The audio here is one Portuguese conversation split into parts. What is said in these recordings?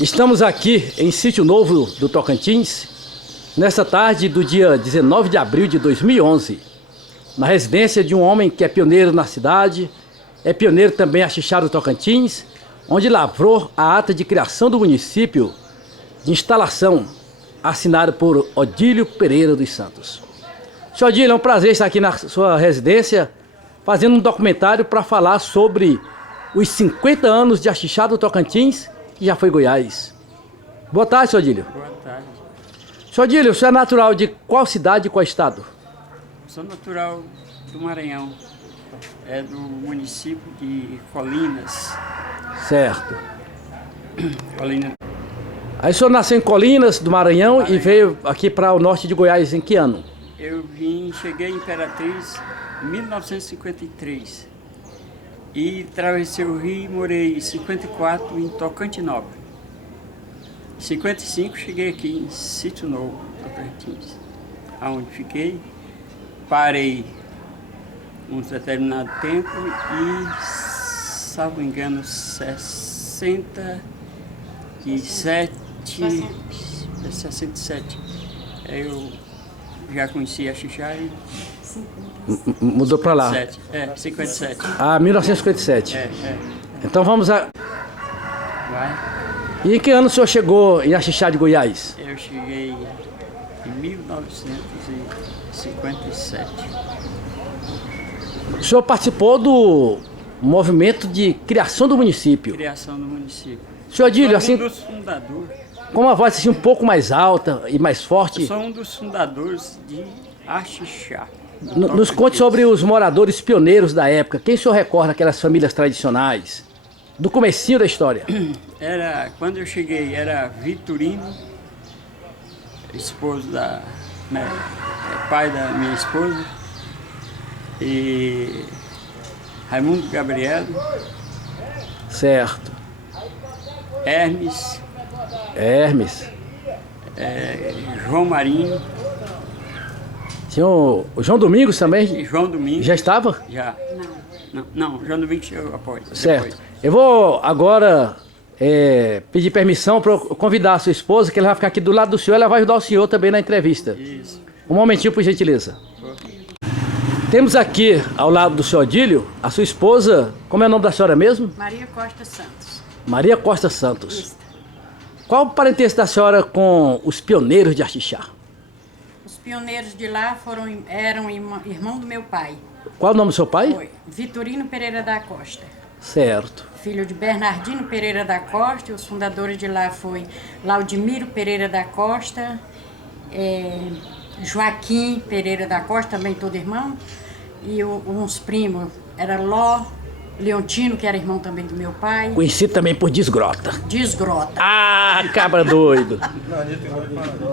Estamos aqui em Sítio Novo do Tocantins, nesta tarde do dia 19 de abril de 2011, na residência de um homem que é pioneiro na cidade, é pioneiro também a Axixá do Tocantins, onde lavrou a ata de criação do município de instalação, assinado por Odílio Pereira dos Santos. Senhor Odílio, é um prazer estar aqui na sua residência, fazendo um documentário para falar sobre os 50 anos de Axixá do Tocantins, que já foi Goiás. Boa tarde, senhor Odílio. Boa tarde. Senhor Odílio, o senhor é natural de qual cidade e qual estado? Sou natural do Maranhão, é do município de Colinas. Certo. Colinas. Aí o senhor nasceu em Colinas, do Maranhão, e veio aqui para o norte de Goiás em que ano? Eu cheguei em Imperatriz em 1953 e atravessei o Rio e morei em 54 em Tocantinópolis. Em 55 cheguei aqui em Sítio Novo, Tocantins, aonde fiquei, parei um determinado tempo e, salvo engano, 67, eu já conheci a Axixá e... Mudou para lá. 57. Ah, 1957. Então vamos a... Vai. E em que ano o senhor chegou em Axixá de Goiás? Eu cheguei em 1957. O senhor participou do movimento de criação do município. Criação do município. Senhor Odílio, assim, um dos fundadores. com uma voz assim, um pouco mais alta e mais forte, Eu sou um dos fundadores de Axixá. nos conte sobre os moradores pioneiros da época. Quem o senhor recorda aquelas famílias tradicionais? Do comecinho da história. Quando eu cheguei, era Vitorino, esposo pai da minha esposa, e Raimundo Gabriel, Certo. Hermes, João Marinho, Tinha o João Domingos também. e João Domingos. Já estava? Já. Não, João Domingos chegou após. Certo. Depois. Eu vou agora pedir permissão para convidar a sua esposa, que ela vai ficar aqui do lado do senhor, ela vai ajudar o senhor também na entrevista. Isso. Um momentinho, por gentileza. Temos aqui, ao lado do senhor Odílio, a sua esposa, como é o nome da senhora mesmo? Maria Costa Santos. Maria Costa Santos. Isso. Qual o parentesco da senhora com os pioneiros de Axixá? Os pioneiros de lá eram irmão do meu pai. Qual o nome do seu pai? Foi Vitorino Pereira da Costa. Certo. Filho de Bernardino Pereira da Costa. E os fundadores de lá foi Laudimiro Pereira da Costa, Joaquim Pereira da Costa, também todo irmão. E uns primos, era Ló, Leontino, que era irmão também do meu pai. Conhecido também por Desgrota. Desgrota. Ah, cabra doido.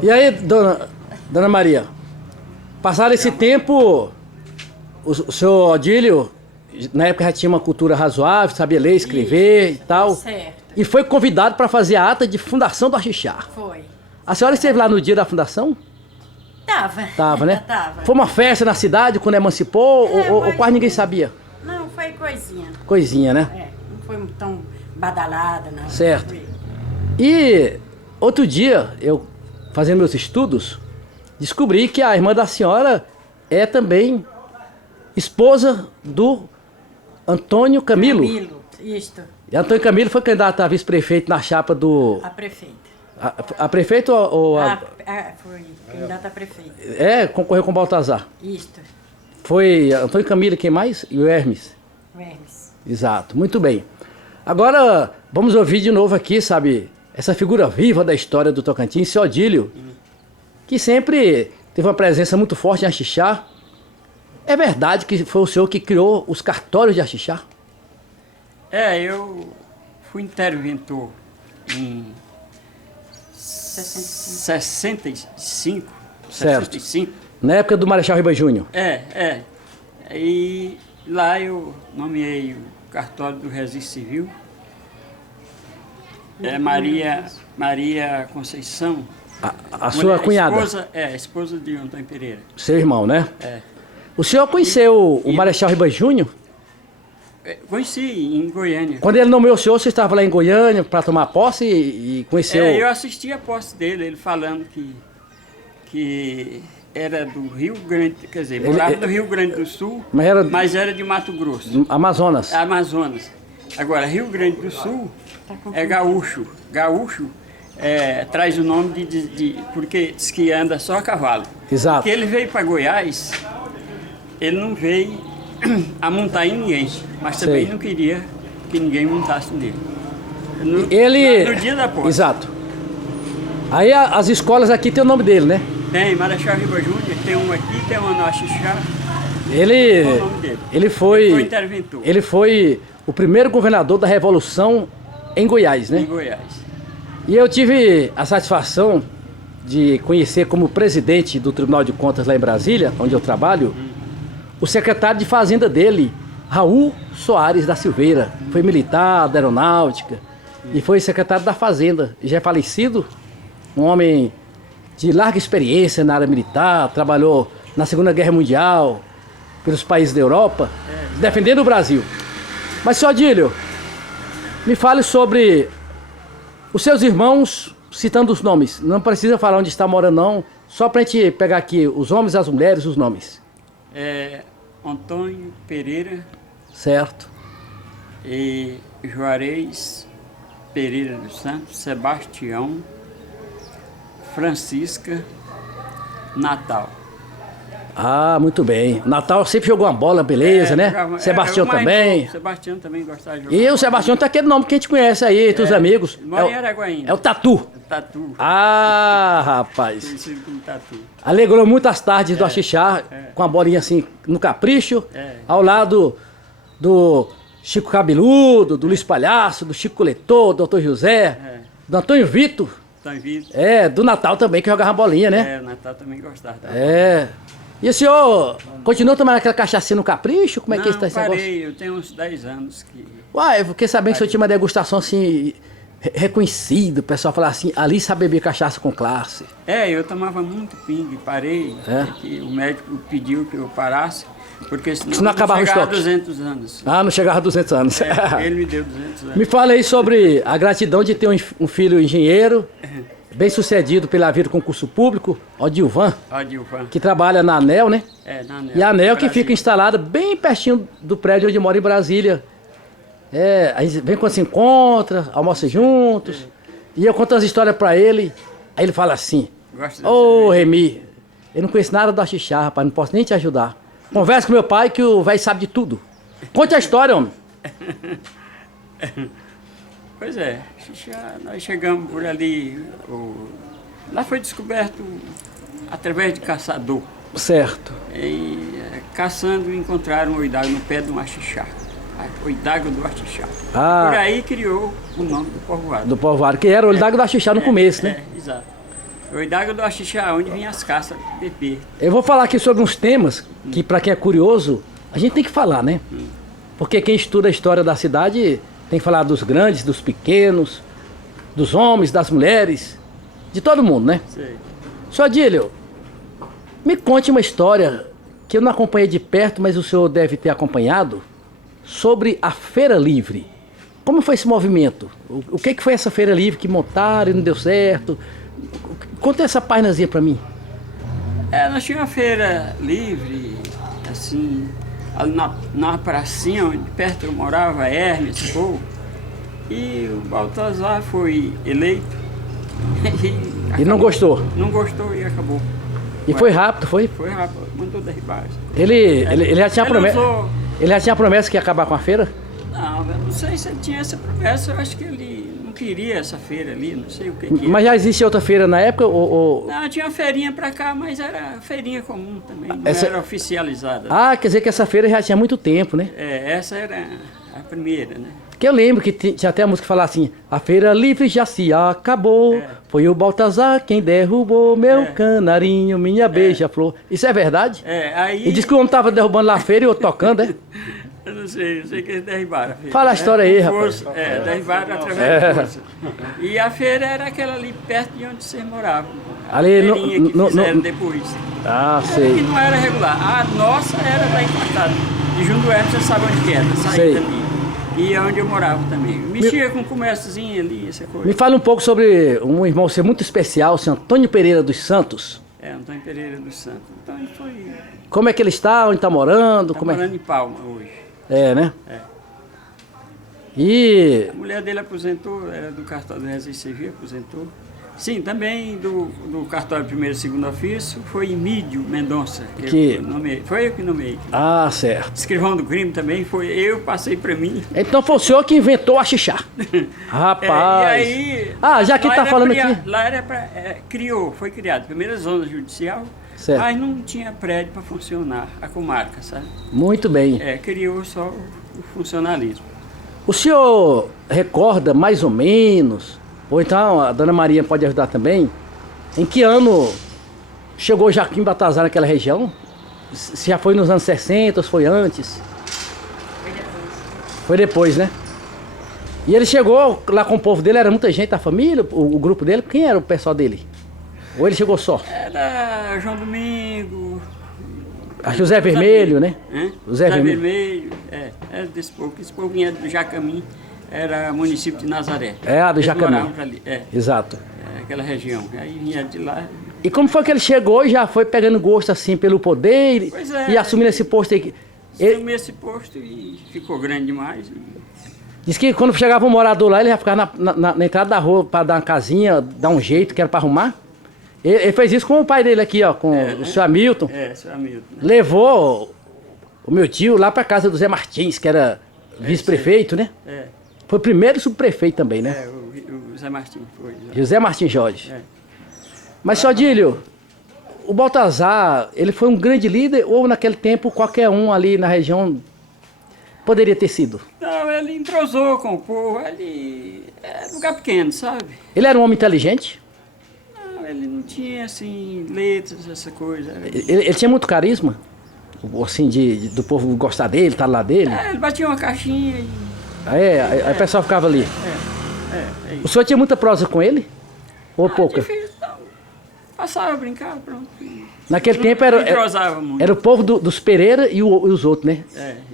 E aí, dona Maria, passado esse tempo, o senhor Odílio, na época já tinha uma cultura razoável, sabia ler, escrever e tal. Certo. E foi convidado para fazer a ata de fundação do Axixá. Foi. A senhora esteve lá no dia da fundação? Tava, né? Tava. Foi uma festa na cidade quando emancipou ou mas- quase ninguém sabia? Não, foi coisinha. Coisinha, né? Não foi tão badalada, não. Certo. Foi. E outro dia, eu fazendo meus estudos, descobri que a irmã da senhora é também esposa do Antônio Camilo. Isto, E Antônio Camilo foi candidato a vice-prefeito na chapa do... a prefeita. A prefeito ou Foi candidata a prefeita. concorreu com Baltazar. Isto, Foi Antônio Camilo, quem mais? E o Hermes. o Hermes. Exato, muito bem. Agora, vamos ouvir de novo aqui, sabe, essa figura viva da história do Tocantins, seu Odílio, que sempre teve uma presença muito forte em Axixá. É verdade que foi o senhor que criou os cartórios de Axixá? Eu fui interventor em 65. Certo. 65. Na época do Marechal Ribas Júnior. E lá eu nomeei o cartório do Registro Civil. Maria Conceição. A sua cunhada. Esposa de Antônio Pereira. Seu irmão, né? É. O senhor conheceu o Marechal Ribas Júnior? Conheci em Goiânia. Quando ele nomeou o senhor, você estava lá em Goiânia para tomar posse e conheceu... Eu assisti a posse dele, ele falando que era do Rio Grande, quer dizer, morava do Rio Grande do Sul, mas era de Mato Grosso. Amazonas. Amazonas. Agora, Rio Grande do Sul é gaúcho. Gaúcho traz o nome porque diz que anda só a cavalo. Exato. Porque ele veio para Goiás, ele não veio a montar em ninguém, mas também não queria que ninguém montasse nele. No dia da posse. Exato. Aí as escolas aqui tem o nome dele, né? Tem, Marechal Ribas Júnior, tem um aqui, tem um no Axixá. Ele foi interventor. Ele foi o primeiro governador da Revolução em Goiás, né? Em Goiás. E eu tive a satisfação de conhecer como presidente do Tribunal de Contas lá em Brasília, onde eu trabalho, o secretário de Fazenda dele, Raul Soares da Silveira. Foi militar da Aeronáutica e foi secretário da Fazenda. Já é falecido, um homem de larga experiência na área militar, trabalhou na Segunda Guerra Mundial, pelos países da Europa, defendendo o Brasil. Mas, senhor Adílio, me fale sobre os seus irmãos, citando os nomes. Não precisa falar onde está morando, não. Só para a gente pegar aqui os homens, as mulheres, os nomes. Antônio Pereira. Certo. E Juarez Pereira dos Santos, Sebastião, Francisca, Natal. Ah, muito bem. Natal sempre jogou uma bola, beleza, né? Sebastião também. Sebastião também gostava de jogar. E o Sebastião tá aquele nome que a gente conhece aí, entre os amigos. Mora em Araguaína. É o Tatu. Tatu. Ah, rapaz. Conhecido como Tatu. Alegrou muitas tardes do Axixá, com a bolinha assim no capricho, ao lado do Chico Cabeludo, do Luiz Palhaço, do Chico Coletor, do Dr. José, do Antônio Vitor. Do Natal também, que jogava bolinha, né? O Natal também gostava. E o senhor continua tomando aquela cachaça no capricho? Como é que está esse negócio? Eu tenho uns 10 anos que... Uai, eu fiquei sabendo que o senhor tinha uma degustação assim, reconhecida, o pessoal falava assim, ali sabe beber cachaça com classe. Eu tomava muito pingue, parei, que o médico pediu que eu parasse, porque senão não acabava chegava o a 200 anos. Ah, não chegava a 200 anos. Ele me deu 200 anos. Me fala aí sobre a gratidão de ter um filho engenheiro, bem sucedido pela vida do concurso público, Odilvan, que trabalha na ANEEL, né? Na ANEEL. E a ANEEL que fica instalada bem pertinho do prédio onde mora em Brasília. A gente vem quando se encontra, almoça juntos, e eu conto as histórias pra ele, aí ele fala assim, Remi, eu não conheço nada do Axixá, rapaz, não posso nem te ajudar. Conversa com meu pai que o velho sabe de tudo. Conte a história, homem. Pois nós chegamos por ali, lá foi descoberto através de caçador. Certo. E caçando encontraram o Idago no pé de um Axixá, o Idago do Axixá. Por aí criou o nome do povoado. Do povoado, que era o Idago do Axixá no começo, né? Exato. O Idago do Axixá, onde vinha as caças de bebê. Eu vou falar aqui sobre uns temas que, para quem é curioso, a gente tem que falar, né? Porque quem estuda a história da cidade tem que falar dos grandes, dos pequenos, dos homens, das mulheres, de todo mundo, né? Sei. Senhor Adílio, me conte uma história que eu não acompanhei de perto, mas o senhor deve ter acompanhado, sobre a Feira Livre. Como foi esse movimento? O que foi essa Feira Livre que montaram e não deu certo? Conta essa páginazinha pra mim. Nós tínhamos uma feira livre, assim, ali na pracinha, onde perto eu morava, Hermes, e o Baltazar foi eleito. E não gostou? Não gostou e acabou. E foi rápido, foi? Foi rápido, mandou derribar. Ele já tinha promessa. Ele já tinha promessa que ia acabar com a feira? Não, eu não sei se ele tinha essa promessa, eu acho que ele não queria essa feira ali, não sei o que Mas já existe outra feira na época? Não, tinha uma feirinha pra cá, mas era feirinha comum também, não era oficializada. Quer dizer que essa feira já tinha muito tempo, né? Essa era a primeira, né? Que eu lembro que tinha até a música que falava assim, a Feira Livre já se acabou, foi o Baltazar quem derrubou meu canarinho, minha beija-flor. Isso é verdade? Aí... E diz que o homem estava derrubando lá a feira e eu tocando, Eu não sei que eles derribaram a feira. Fala a história aí, rapaz. Derribaram através da força. E a feira era aquela ali perto de onde vocês moravam. Ali que fizeram depois. sei. Que não era regular. A nossa era da encostada. de Jundué, você sabe onde que é, da saída Sei. ali. E é onde eu morava também. Mexia com comérciozinho ali, essa coisa. Me fala um pouco sobre um irmão seu muito especial, o senhor Antônio Pereira dos Santos. É, Antônio Pereira dos Santos. Então ele foi... Como é que ele está? Onde está morando? Tá Como morando em Palma hoje. É, né? É. E A mulher dele aposentou, era do cartório do Residencial Civil, aposentou. Sim, também do cartório primeiro e segundo ofício, foi Emílio Mendonça. Que- Eu nomeei. Foi eu que nomeei. ah, certo. Escrivão do crime também, foi eu, passei para mim. Então foi o senhor que inventou a xixá. Rapaz. É, e aí, Ah, já que lá tá era falando pra- aqui. Lá era para. Foi criado, primeira zona judicial, Certo. mas não tinha prédio para funcionar, a comarca, sabe? Muito bem. Criou só o funcionalismo. O senhor recorda mais ou menos, ou então a dona Maria pode ajudar também, em que ano chegou Joaquim Baltazar naquela região? Se já foi nos anos 60 ou foi antes? Foi depois, né? E ele chegou lá com o povo dele, era muita gente, a família, o grupo dele, quem era o pessoal dele? Ou ele chegou só? Era João Domingo. A José Vermelho, né? Hã? José José Vermelho. Vermelho, era desse povo. Esse povo vinha do Jacamim, era município de Nazaré. É, do Eles Jacamim. moravam pra ali, Exato. aquela região. Aí vinha de lá. E como foi que ele chegou e já foi pegando gosto assim pelo poder Pois é. e assumindo esse posto aí? Ele Assumi esse posto e ficou grande demais. disse que quando chegava um morador lá, ele já ficava na entrada da rua para dar uma casinha, dar um jeito, que era para arrumar. Ele fez isso com o pai dele aqui, ó, com o seu Hamilton. Seu Hamilton. Né? Levou o meu tio lá para casa do Zé Martins, que era vice-prefeito, né? É, Foi o primeiro subprefeito também, né? o Zé Martins foi. José Martins Jorge. É. Mas, só Dílio, o Baltazar, ele foi um grande líder ou naquele tempo qualquer um ali na região poderia ter sido? Não, ele entrosou com o povo, ele é lugar pequeno, sabe? Ele era um homem inteligente? Não, ele não tinha, assim, letras, essa coisa. Ele tinha muito carisma? Assim, do povo gostar dele, estar lá dele? Ele batia uma caixinha e... Aí o pessoal ficava ali. É O isso. senhor tinha muita prosa com ele? Ou pouca? Difícil, não. Passava a brincar, pronto. Naquele Não- tempo não entrosava muito. era o povo dos Pereira e os outros, né?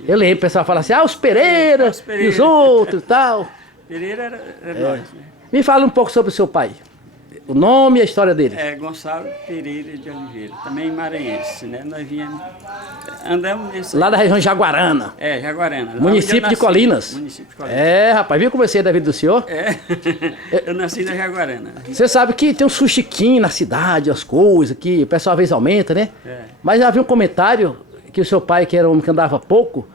Eu lembro, o pessoal falava assim, os Pereira, Os Pereira. e os outros e tal. Pereira era nós, né? Me fala um pouco sobre o seu pai. O nome e a história dele. Gonçalo Pereira de Oliveira, também maranhense, né? Nós viemos, andamos nesse... Lá da região de Jaguarana. Jaguarana. lá Município onde eu de nasci. Colinas. Município de Colinas. Rapaz, viu como eu sei da vida do senhor? Eu nasci na Jaguarana. Você sabe que tem um sustiquinho na cidade, as coisas, que o pessoal às vezes aumenta, né? Mas havia um comentário que o seu pai, que era um homem que andava pouco,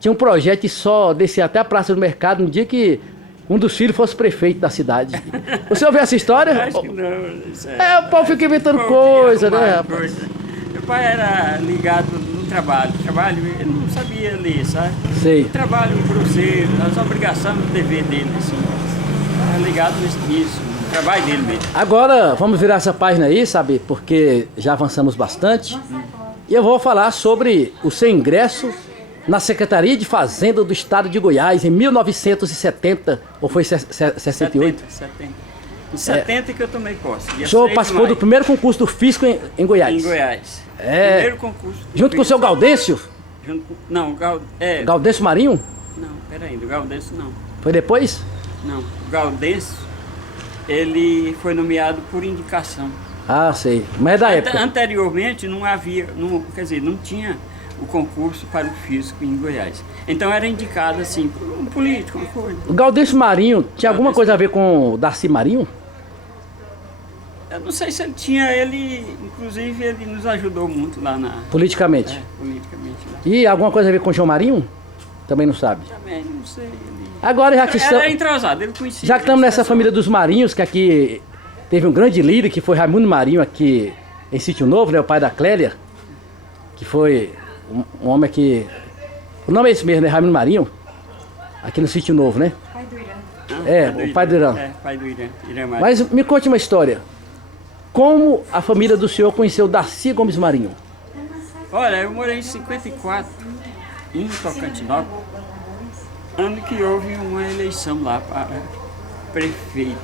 tinha um projeto de só descer até a Praça do Mercado no dia que um dos filhos fosse prefeito da cidade. O senhor viu essa história? Acho que não. Isso O povo fica inventando Pô, coisa, que né, arrumado, rapaz? coisa. Meu pai era ligado no trabalho. Ele não sabia ler, sabe? Sei. O trabalho grosseiro, as obrigações do dever dele, assim. Era ligado nisso, no trabalho dele mesmo. Agora vamos virar essa página aí, sabe? Porque já avançamos bastante. E eu vou falar sobre o seu ingresso na Secretaria de Fazenda do Estado de Goiás em 1970, ou foi 68? 70. Em 70 que eu tomei posse. O senhor participou do primeiro concurso do Fisco em Goiás. Em Goiás. É. Primeiro concurso. Junto com o seu Gaudêncio? Não, Gaudêncio Marinho? Não, peraí, do Gaudêncio não. Foi depois? Não, o Gaudêncio, ele foi nomeado por indicação. Ah, sei. Mas é da época. Anteriormente não havia, não tinha o concurso para o Fisco em Goiás. Então era indicado assim, por um político, uma coisa. O Gaudêncio Marinho tinha alguma coisa a ver com o Darcy Marinho? Eu não sei se ele tinha, inclusive ele nos ajudou muito lá Politicamente. politicamente lá. E alguma coisa a ver com o João Marinho? Também não sabe. Também não sei. Agora já que Era entrosado, ele conhecia. já que estamos nessa família dos Marinhos, que aqui teve um grande líder, que foi Raimundo Marinho, aqui em Sítio Novo, né? O pai da Clélia, que foi um homem que... O nome é esse mesmo, né? Raimundo Marinho, aqui no Sítio Novo, né? Pai do Irã. O pai do Irã. Pai do Irã. Marinho. Mas me conte uma história. Como a família do senhor conheceu Darcy Gomes Marinho? Olha, eu morei em 54, em Tocantinópolis, ano que houve uma eleição lá para prefeito,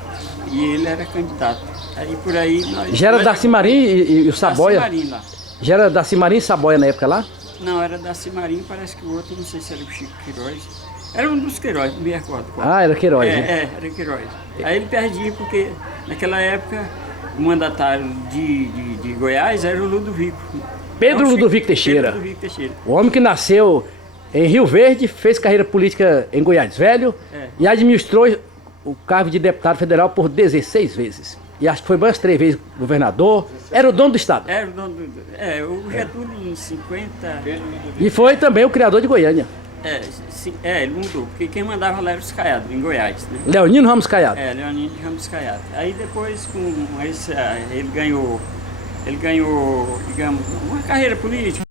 e ele era candidato. Aí por aí nós... Já era Darcy Marinho e o Saboia? Darcy Marinho lá. Já era Darcy Marinho e Saboia na época lá? Não, era da Cimarim, parece que o outro, não sei se era o Chico Queiroz. Era um dos Queiroz, não me recordo qual. Ah, era Queiroz, né? Era Queiroz. Aí ele perdia porque, naquela época, o mandatário de Goiás era o Ludovico. Pedro Ludovico Teixeira. Pedro Ludovico Teixeira. O homem que nasceu em Rio Verde, fez carreira política em Goiás Velho e administrou o cargo de deputado federal por 16 vezes. E acho que foi mais 3 vezes governador. Era o dono do estado. Era o dono do... o Getúlio em 50... E foi também o criador de Goiânia. Ele mudou, porque quem mandava lá era os Caiado, em Goiás, né? Leonino Ramos Caiado. Leonino Ramos Caiado. Aí depois, ele ganhou, digamos, uma carreira política.